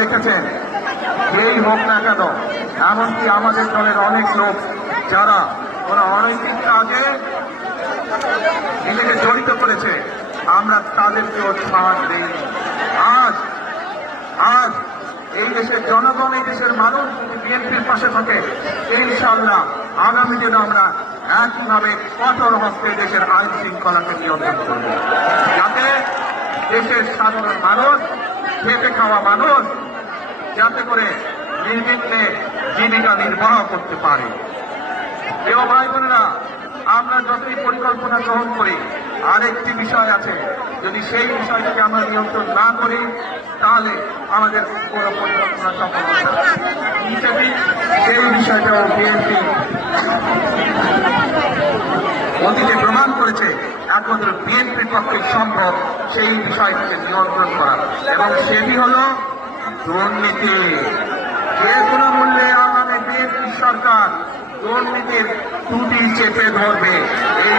দেখেছেন যেই হোক না কেন, এমনকি আমাদের দলের অনেক লোক যারা কোনো অনৈতিক কাজে নিজেকে জড়িত করেছে, আমরা তাদেরকেও ছাড় দিই আজ আজ এই দেশের জনগণ, এই দেশের মানুষ বিএনপির পাশে থাকে ইনশাল্লাহ আগামী দিনে আমরা একইভাবে কঠোর হস্তে দেশের আইন শৃঙ্খলাকে নিয়ন্ত্রণ করব। যাতে দেশের সাধারণ মানুষ, খেটে খাওয়া মানুষ যাতে করে নির্বিঘ্নে জীবিকা নির্বাহ করতে পারে। প্রিয় ভাই বোনেরা আমরা যতই পরিকল্পনা গ্রহণ করি, আরেকটি বিষয় আছে, যদি সেই বিষয়টিকে আমরা নিয়ন্ত্রণ না করি, তাহলে আমাদের কোনো পরিকল্পনা সফল হবে সেই বিষয়টাও বিএনপি অতীতে প্রমাণ করেছে, একমাত্র বিএনপির পক্ষে সম্ভব সেই বিষয়টিকে নিয়ন্ত্রণ করা। এবং সেটি হল দুর্নীতি যে কোনো মূল্যে আগামী বিএনপি সরকার দুর্নীতির ত্রুটি চেপে ধরবে। এই